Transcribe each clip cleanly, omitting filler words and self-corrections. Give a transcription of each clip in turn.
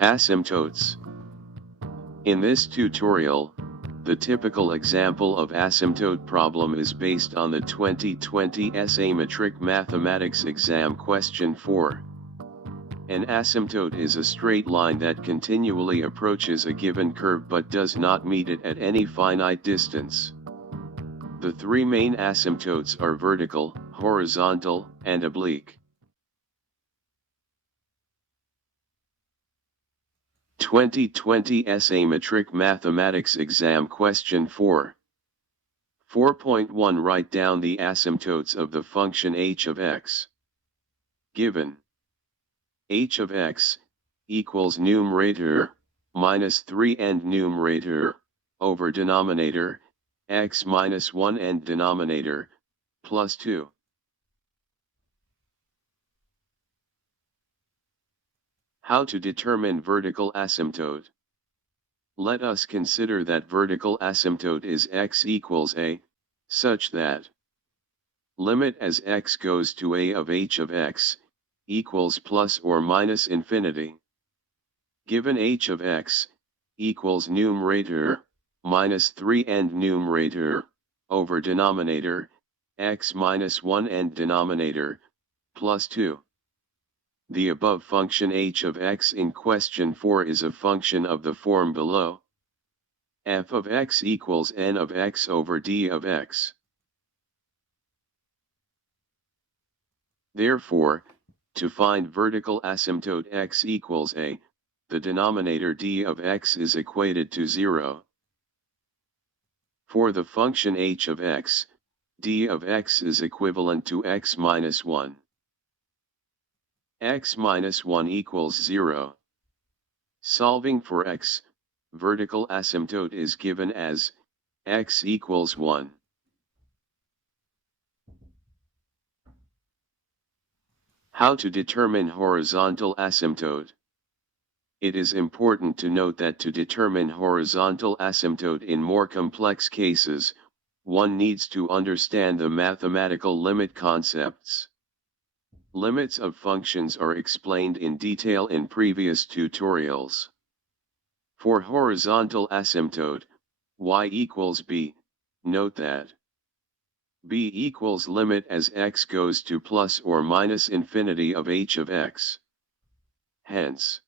Asymptotes. In this tutorial, the typical example of asymptote problem is based on the 2020 SA Matric Mathematics Exam Question 4. An asymptote is a straight line that continually approaches a given curve but does not meet it at any finite distance. The three main asymptotes are vertical, horizontal, and oblique. 2020 SA Matric Mathematics Exam Question 4. 4.1 Write down the asymptotes of the function h of x. Given h of x equals numerator minus 3 and numerator over denominator x minus 1 and denominator plus 2. How to determine vertical asymptote? Let us consider that vertical asymptote is x equals a, such that limit as x goes to a of h of x equals plus or minus infinity. Given h of x equals numerator minus 3 and numerator over denominator x minus 1 and denominator plus 2. The above function h of x in question 4 is a function of the form below. F of x equals n of x over d of x. Therefore, to find vertical asymptote x equals a, the denominator d of x is equated to 0. For the function h of x, d of x is equivalent to x minus 1. X minus 1 equals 0. Solving for x, vertical asymptote is given as x equals 1. How to determine horizontal asymptote? It is important to note that to determine horizontal asymptote in more complex cases, one needs to understand the mathematical limit concepts. Limits of functions are explained in detail in previous tutorials. For horizontal asymptote, y equals b, note that b equals limit as x goes to plus or minus infinity of h of x. Hence,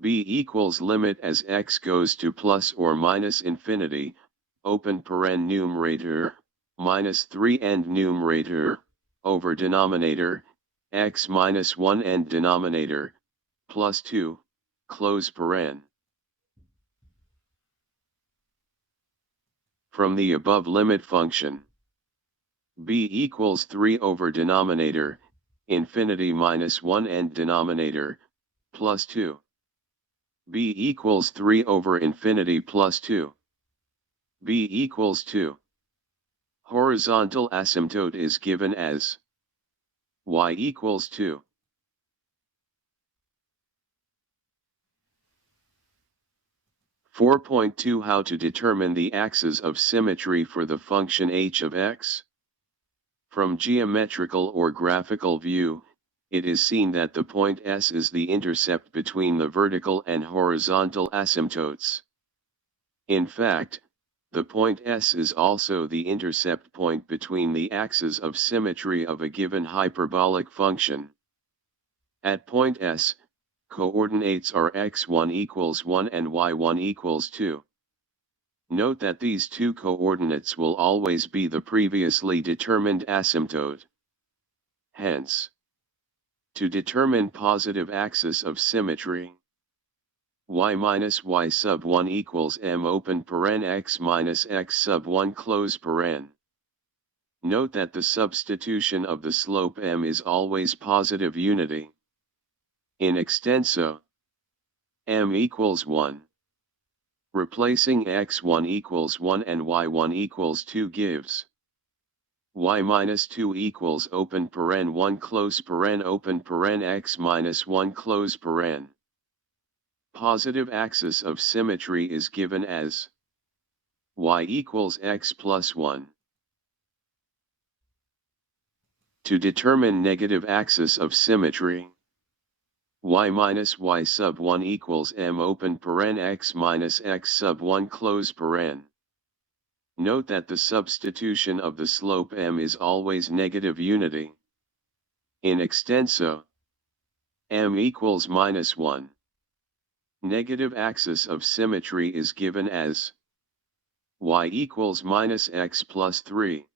b equals limit as x goes to plus or minus infinity, open paren numerator, minus 3 and numerator, over denominator, x minus 1 and denominator, plus 2, close paren. From the above limit function, b equals 3 over denominator, infinity minus 1 and denominator, plus 2. b equals 3 over infinity plus 2. b equals 2. Horizontal asymptote is given as y equals 2. (4.2) How to determine the axis of symmetry for the function h of x? From geometrical or graphical view, it is seen that the point S is the intercept between the vertical and horizontal asymptotes. In fact, the point S is also the intercept point between the axes of symmetry of a given hyperbolic function. At point S, coordinates are x1 equals 1 and y1 equals 2. Note that these two coordinates will always be the previously determined asymptote. Hence, to determine positive axis of symmetry, y minus y sub 1 equals m open paren x minus x sub 1 close paren. Note that the substitution of the slope m is always positive unity. In extenso, m equals 1. Replacing x1 equals 1 and y1 equals 2 gives y minus 2 equals open paren 1 close paren open paren x minus 1 close paren. Positive axis of symmetry is given as y equals x plus 1. To determine negative axis of symmetry, y minus y sub 1 equals m open paren x minus x sub 1 close paren. Note that the substitution of the slope m is always negative unity. In extenso, m equals minus 1. Negative axis of symmetry is given as y equals minus x plus 3.